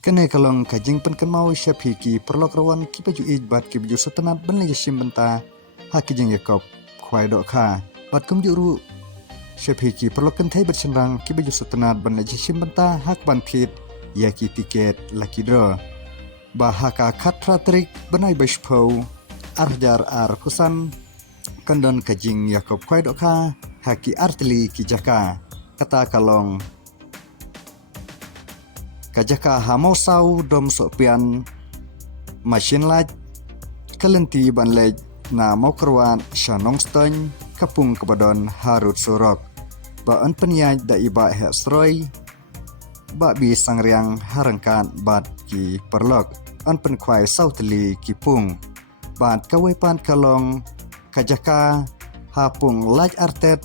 Kene kalong kajing penkenmau syapiki perlok rawan ki baju ijbat ki baju setenat ben yasim benta ha kijing Yakob khwai dok kha bat kum juru syapiki perlok kentai bersenrang ki baju setenat ben yasim benta hak bantit ya ki tiket laki draw bahaka khatra trik benai bashpau arjar ar kusan kandon kajing Yakob khwai dok kha haki artli ki jaka kata kalong kajaka hamau sau dom sopian machine laj kalenti banlej na maukerwan shanong stony kapung kebadon harut surok ba an penyaj da iba hek sroy ba bi sangriang harangkan bat ki perlok an penkwai sauteli ki pung bat kawai pan kalong kajaka hapung laj artet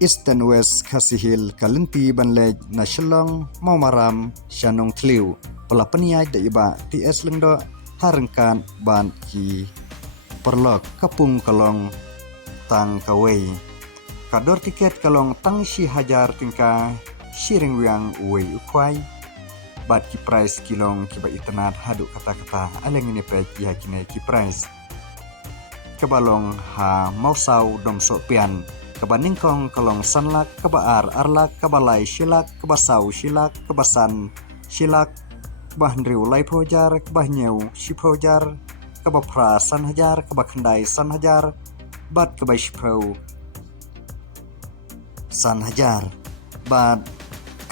East and West Kasihil kalenti banlej na Shillong Maumaram Shanong Tliu pela peniai da iba TS lengdo harengkan ban ki perlok kapung kalong tang kawai kador tiket kalong tang si hajar tingka shiring wiang uwe ukwai bat ki price kilong kiba itenat haduk kata-kata aleng ini pek ya kine ki price kebalong ha mausau dom sopian kebaning kong kalong sanlak kebaar arlak kebalai silak kebasau silak kebasan silak kebahandriu lai pojar kebahnyeu sipojar kebapra san hajar kebakhandai san hajar bat kebai sipau san hajar bat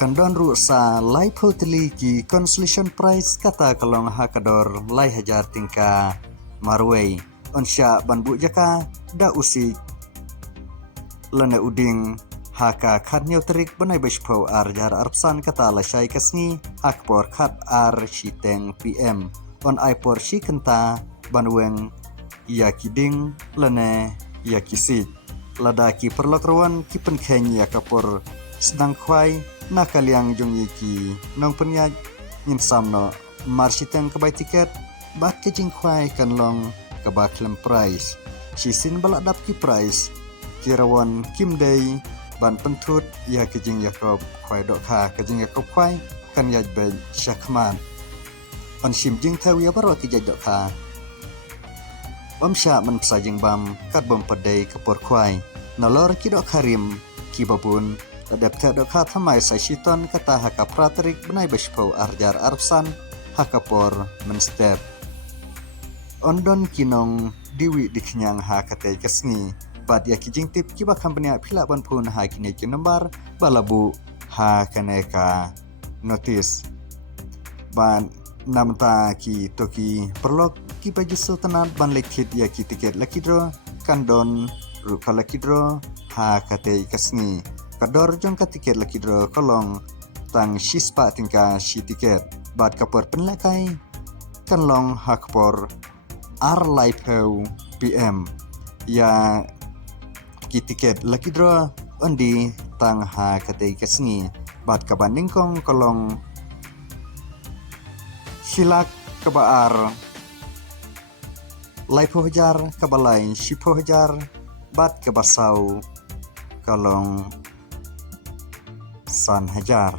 kandon ru sa lai poteli ki consolation prize kata kalong hakador lai hajar tingka marwei onsya banbu jaka da usik lana uding haka khatnyau terik benai bashpau ar jar arpsan kata lasai kasni akpor khat ar shiteng PM on aipor shi kenta banweng ya kiding lana ya kisik ladaki perlokrawan ki penkheng ya kapor sedang khwai nakaliang jong yiki nong penyaj insamno marshiteng kebai tiket bat kejing khwai kanlong kebaklem price shisin balak dap ki price kirawan Kim Day ban pentut ya kejing Yakob khwai dok kha kejing Yakob khwai kan yaj be syakman on sim jing thaw ya baro ki jaj dok kha bam sya man psajing bam kat bom padai kapor khwai nalor ki dok karim ki babun adap ta dok kha thamai sa shiton kata haka pratrik benai bashpau arjar arpsan hakapor men step ondon kinong diwi diknyang ha katai kasni bat ya kijing tip kiba company phila ban phun ha kine ki number balabu ha kaneka notice ban namta ki toki perlok ki baju sultanat ban lekit ya ki tiket lucky draw kandon ru kala lucky draw ha kate kasni kador jong ka tiket lucky draw kolong tang shispa tingka shi tiket bat kapor penlakai kanlong hakpor ar live PM ya ki tiket lucky draw undi tang ha katei kasni bat kabanding kong kolong silak kebaar lai pohajar kabalai sipohajar bat kebasau kolong san hajar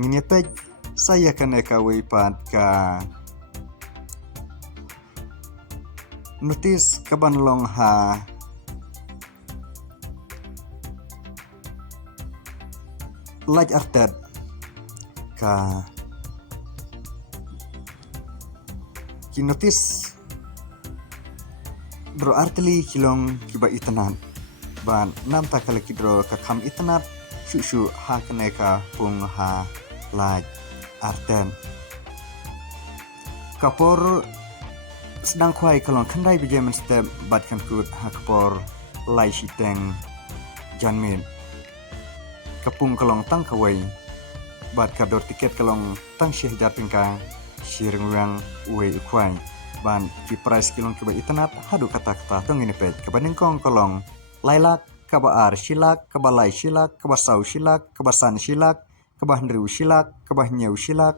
nginepej saya kena kawai pat ka notis kabanlong ha laj artet ka kinotis bro arteli kilong kiba itanan ban nam ta kala kidro ka kham itanat shu ha kaneka pung ha laj arten kapor sedang khwai kalong khandai bijemen step bat kan kut ha kapor lai shiteng janmin kapung kalong tang kawai bat kador tiket kalong tang syih jartingka shiring wang uwe ukwai ban ki price kilong kiba itanat hadu kata-kata tong ini pet kabanding kong kalong lailak kabaar silak kabalai silak kabasau silak kabasan silak kabahandriu silak kabahnyeu silak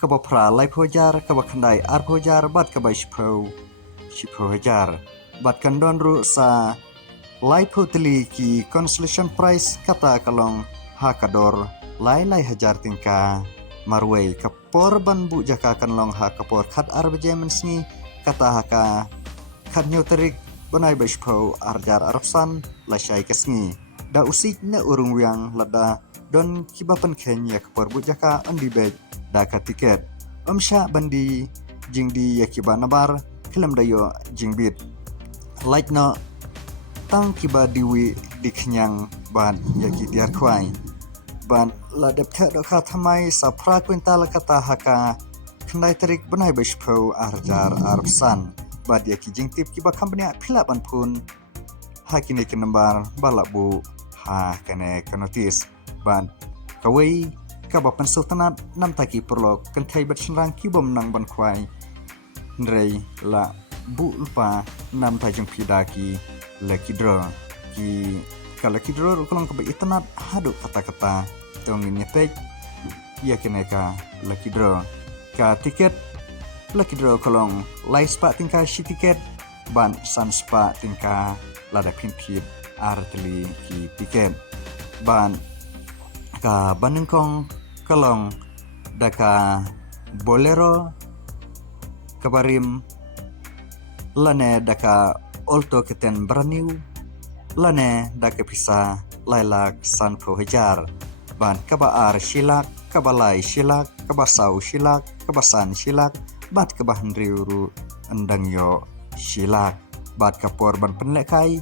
kabapra lai pojar kabakhandai ar pojar bat kabai sipo hajar bat kandon ru sa lai putli ki consolation prize kata kalong hakador lai hajar tingka marway kapor ban bu jaka kan long ha kapor khat arbajemen sngi kata haka khat nyoterik banai bashpo arjar arapsan lashai kesngi da usik na urung wiang lada don kibapan kenya kapor bu jaka andi bej da ka tiket omsha bandi jingdi yakiba nabar kilam dayo jingbit like no tang kiba diwi diknyang ban yaki tiar kwai ban ladap kha do kha thamai sapra kwintal kata haka khnai tarik banai bashpo arjar arpsan bad yaki jingtip kiba company phila ban phun hakine ke nambar balabu ha kane kanotis ban kawai kabapan sultanat nam taki perlok kentai bersenrang kibom nang ban kwai nrei la bu lupa nam tajung pidaki lekidro ki kalakidro kolong ke internet hadu kata-kata tongin nyetek ya keneka lekidro ka tiket lekidro kolong lai spa tingka si tiket ban san spa tingka lada pimpit arteli ki tiket ban ka banengkong kolong daka bolero kabarim lane daka olto keten braniu lane daka pisa lailak sanpo hajar ban kabaar shilak kabalai shilak kabasau shilak kabasan shilak bat kabahan riuru endang yo shilak bat kapor ban penlekai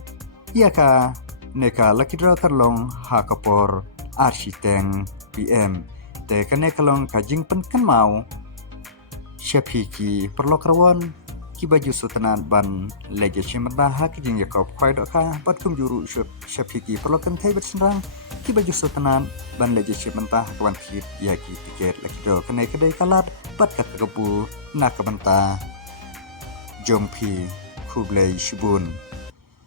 yaka neka lakidra karlong ha kapor architeng PM te kane kalong kajing pen kan mau syapi ki perlokrawan ki baju sutanan ban leje shimda ha kijing yakob kwai doka bat kum juru syapi ki perlokan thai bet senrang ki baju sutanan ban leje shimda kawan kit ya ki tiket lakido kane kedai kalat bat kakapu nak kabanta jompi kublai shibun